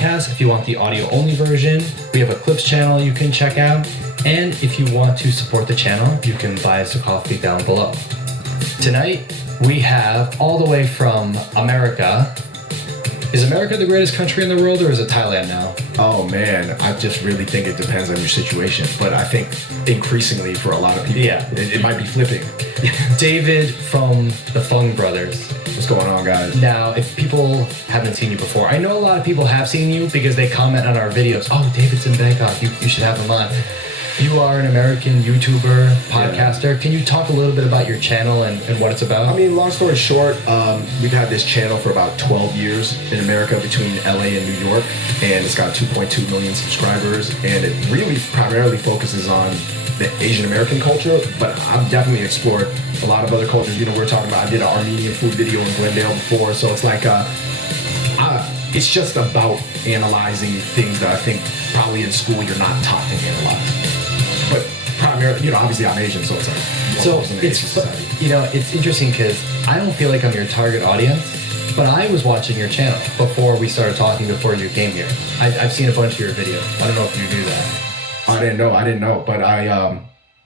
podcast, if you want the audio only version, we have a clips channel you can check out. And if you want to support the channel, you can buy us a coffee down below. Tonight, we have all the way from America. Is America the greatest country in the world, or is it Thailand now? Oh man, I just really think it depends on your situation. But I think increasingly for a lot of people, it might be flipping. David from the Fung Brothers. What's going on, guys? Now, if people haven't seen you before, I know a lot of people have seen you because they comment on our videos. Oh, David's in Bangkok. You should have him on. You are an American YouTuber, podcaster. Can you talk a little bit about your channel and what it's about? I mean, long story short, we've had this channel for about 12 years in America between LA and New York, and it's got 2.2 million subscribers, and it really primarily focuses on the Asian American culture, but I've definitely explored a lot of other cultures. You know, we're talking about, I did an Armenian food video in Glendale before, so it's like, it's just about analyzing things that I think probably in school you're not taught to analyze. But primarily, you know, obviously I'm Asian, so it's like, it's interesting because I don't feel like I'm your target audience, but I was watching your channel before we started talking, before you came here. I've seen a bunch of your videos. I don't know if you knew that. I didn't know, but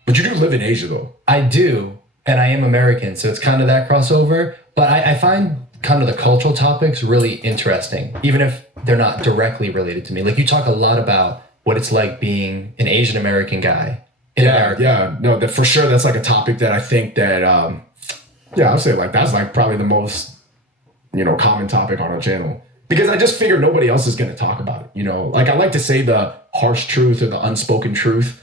but you do live in Asia though. I do, and I am American, so it's kind of that crossover, but I find kind of the cultural topics really interesting, even if they're not directly related to me. Like, you talk a lot about what it's like being an Asian American guy in America. Yeah, no, that for sure. That's like a topic that I think that, I'll say like that's like probably the most, common topic on our channel, because I just figure nobody else is going to talk about it. Like, I like to say the harsh truth or the unspoken truth.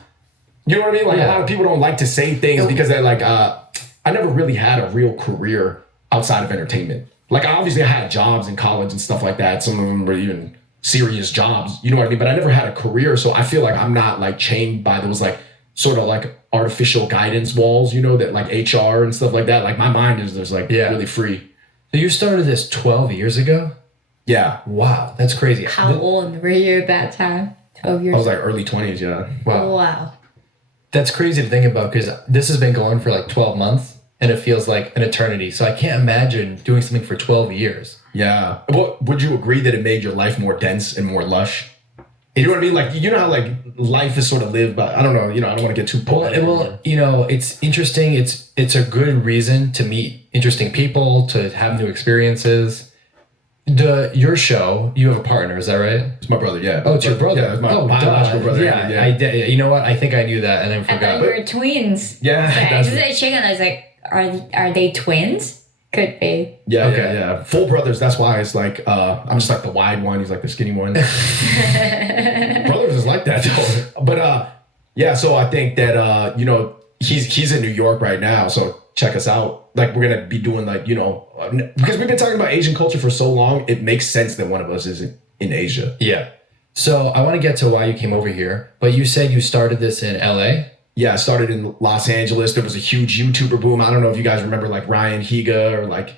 You know what I mean? Like, a lot of people don't like to say things because they're like, I never really had a real career outside of entertainment. Like, I had jobs in college and stuff like that. Some of them were even serious jobs, you know what I mean? But I never had a career, so I feel like I'm not like chained by those like sort of like artificial guidance walls, that like HR and stuff like that. Like, my mind is just like really free. So you started this 12 years ago? Yeah. Wow, that's crazy. How old were you at that time? 12 years? I was like early 20s, yeah. Wow. That's crazy to think about, because this has been going for like 12 months and it feels like an eternity. So I can't imagine doing something for 12 years. Yeah. Well, would you agree that it made your life more dense and more lush? You know what I mean? Like, you know how like life is sort of lived by, I don't know, I don't want to get too poetic. Well, it's interesting. It's a good reason to meet interesting people, to have new experiences. Your show, you have a partner, is that right? It's my brother, yeah. Oh, it's your brother. Yeah, it's my biological brother. Yeah, I did. You know what? I think I knew that and then forgot. I thought you were twins. Yeah. I just checked and I was like, are they twins? Could be. Yeah, okay. Yeah. Full brothers, that's why it's like, I'm just like the wide one, he's like the skinny one. Brothers is like that though. But so I think that, he's in New York right now, so check us out. Like, we're gonna be doing like, because we've been talking about Asian culture for so long, it makes sense that one of us is in Asia. Yeah. So I want to get to why you came over here, but you said you started this in LA? Yeah, I started in Los Angeles. There was a huge YouTuber boom. I don't know if you guys remember like Ryan Higa or like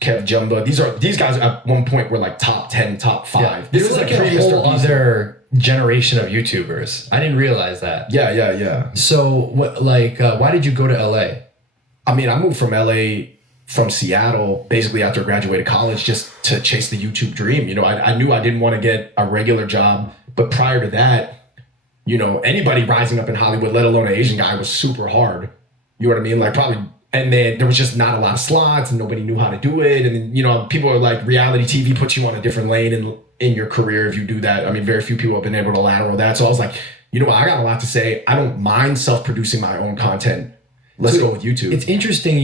Kev Jumba. These guys at one point were like top 10, top 5. Yeah. This is like a whole other generation of YouTubers. I didn't realize that. Yeah. So why did you go to LA? I mean, I moved from LA from Seattle basically after I graduated college just to chase the YouTube dream. I knew I didn't want to get a regular job, but prior to that, anybody rising up in Hollywood, let alone an Asian guy, was super hard. You know what I mean? Like, probably, and then there was just not a lot of slots and nobody knew how to do it. And then, people are like, reality TV puts you on a different lane in your career if you do that. I mean, very few people have been able to lateral that. So I was like, I got a lot to say. I don't mind self-producing my own content. Let's go with YouTube. It's interesting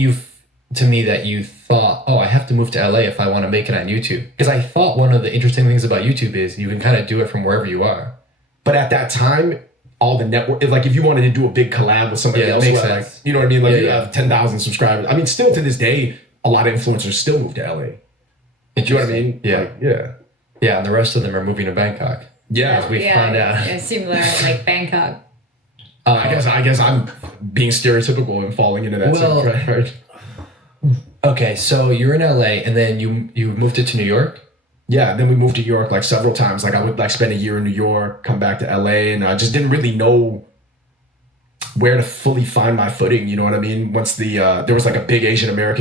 to me that you thought, I have to move to LA if I want to make it on YouTube. Because I thought one of the interesting things about YouTube is you can kind of do it from wherever you are. But at that time, all the network, like if you wanted to do a big collab with somebody else, makes like, sense. you know what I mean? Like you have 10,000 subscribers. I mean, still to this day, a lot of influencers still move to LA. Do you know what I mean? Yeah. Like, yeah. Yeah, and the rest of them are moving to Bangkok. Yeah. As we find out. Yeah, similar, like Bangkok. I guess I'm being stereotypical and falling into that. Well, right? Okay, so you're in LA and then you moved it to New York? Yeah, then we moved to New York like several times. Like I would like spend a year in New York, come back to LA, and I just didn't really know where to fully find my footing. You know what I mean? Once there was like a big Asian American